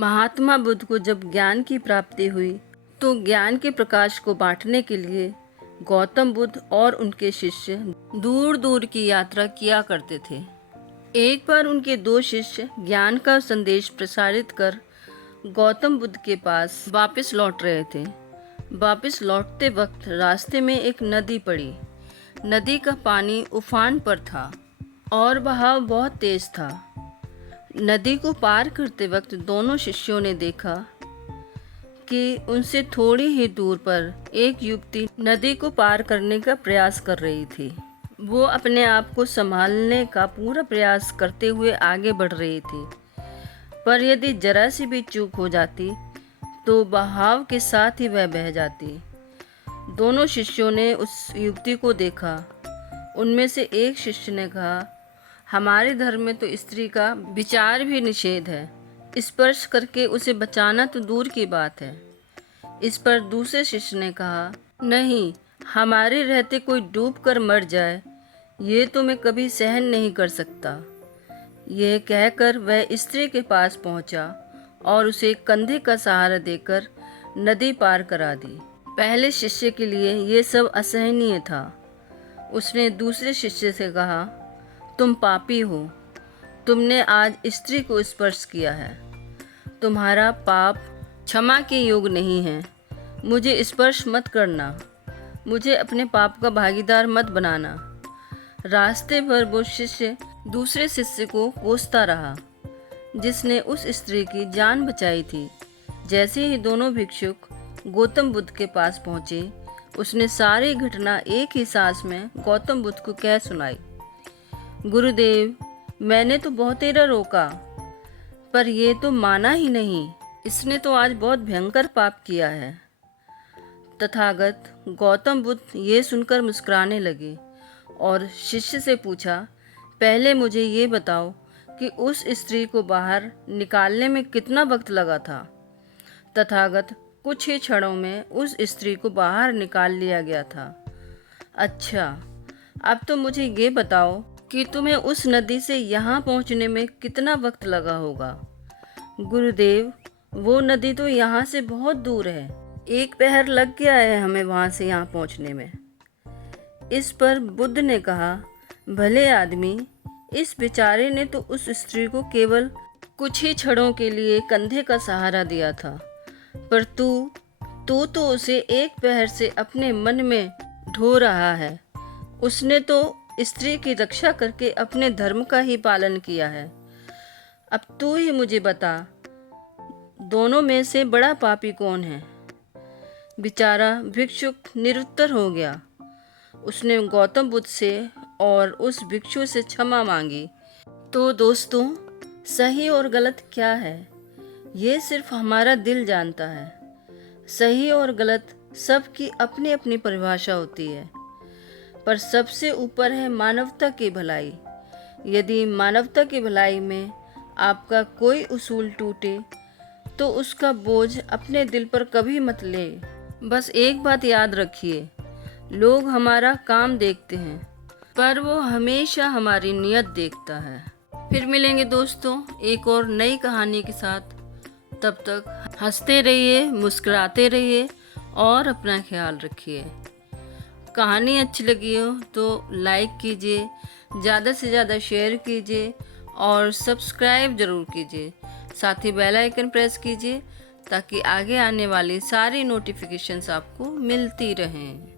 महात्मा बुद्ध को जब ज्ञान की प्राप्ति हुई तो ज्ञान के प्रकाश को बांटने के लिए गौतम बुद्ध और उनके शिष्य दूर दूर की यात्रा किया करते थे। एक बार उनके दो शिष्य ज्ञान का संदेश प्रसारित कर गौतम बुद्ध के पास वापस लौट रहे थे। वापस लौटते वक्त रास्ते में एक नदी पड़ी। नदी का पानी उफान पर था और बहाव बहुत तेज था। नदी को पार करते वक्त दोनों शिष्यों ने देखा कि उनसे थोड़ी ही दूर पर एक युवती नदी को पार करने का प्रयास कर रही थी। वो अपने आप को संभालने का पूरा प्रयास करते हुए आगे बढ़ रही थी, पर यदि जरा सी भी चूक हो जाती तो बहाव के साथ ही वह बह जाती। दोनों शिष्यों ने उस युवती को देखा। उनमें से एक शिष्य ने कहा, हमारे धर्म में तो स्त्री का विचार भी निषेध है। स्पर्श करके उसे बचाना तो दूर की बात है। इस पर दूसरे शिष्य ने कहा, नहीं, हमारे रहते कोई डूब कर मर जाए ये तो मैं कभी सहन नहीं कर सकता। यह कहकर वह स्त्री के पास पहुंचा और उसे कंधे का सहारा देकर नदी पार करा दी। पहले शिष्य के लिए ये सब असहनीय था। उसने दूसरे शिष्य से कहा, तुम पापी हो, तुमने आज स्त्री को स्पर्श किया है। तुम्हारा पाप क्षमा के योग्य नहीं है। मुझे स्पर्श मत करना, मुझे अपने पाप का भागीदार मत बनाना। रास्ते भर वो शिष्य दूसरे शिष्य को कोसता रहा जिसने उस स्त्री की जान बचाई थी। जैसे ही दोनों भिक्षुक गौतम बुद्ध के पास पहुँचे, उसने सारी घटना एक ही सांस में गौतम बुद्ध को कह सुनाई। गुरुदेव, मैंने तो बहुत तेरा रोका, पर ये तो माना ही नहीं। इसने तो आज बहुत भयंकर पाप किया है। तथागत गौतम बुद्ध ये सुनकर मुस्कुराने लगे और शिष्य से पूछा, पहले मुझे ये बताओ कि उस स्त्री को बाहर निकालने में कितना वक्त लगा था। तथागत, कुछ ही क्षणों में उस स्त्री को बाहर निकाल लिया गया था। अच्छा, अब तो मुझे ये बताओ कि तुम्हें उस नदी से यहाँ पहुँचने में कितना वक्त लगा होगा। गुरुदेव, वो नदी तो यहाँ से बहुत दूर है। एक पहर लग गया है हमें वहाँ से यहाँ पहुँचने में। इस पर बुद्ध ने कहा, भले आदमी, इस बेचारे ने तो उस स्त्री को केवल कुछ ही क्षणों के लिए कंधे का सहारा दिया था, पर तू तो उसे एक पहर से अपने मन में ढो रहा है। उसने तो स्त्री की रक्षा करके अपने धर्म का ही पालन किया है। अब तू ही मुझे बता, दोनों में से बड़ा पापी कौन है। बेचारा भिक्षुक निरुत्तर हो गया। उसने गौतम बुद्ध से और उस भिक्षु से क्षमा मांगी। तो दोस्तों, सही और गलत क्या है, ये सिर्फ हमारा दिल जानता है। सही और गलत सबकी अपनी अपनी परिभाषा होती है, पर सबसे ऊपर है मानवता की भलाई। यदि मानवता की भलाई में आपका कोई उसूल टूटे तो उसका बोझ अपने दिल पर कभी मत ले। बस एक बात याद रखिए, लोग हमारा काम देखते हैं, पर वो हमेशा हमारी नियत देखता है। फिर मिलेंगे दोस्तों एक और नई कहानी के साथ। तब तक हंसते रहिए, मुस्कुराते रहिए और अपना ख्याल रखिए। कहानी अच्छी लगी हो तो लाइक कीजिए, ज़्यादा से ज़्यादा शेयर कीजिए और सब्सक्राइब ज़रूर कीजिए। साथ ही बेल आइकन प्रेस कीजिए ताकि आगे आने वाली सारी नोटिफिकेशंस आपको मिलती रहें।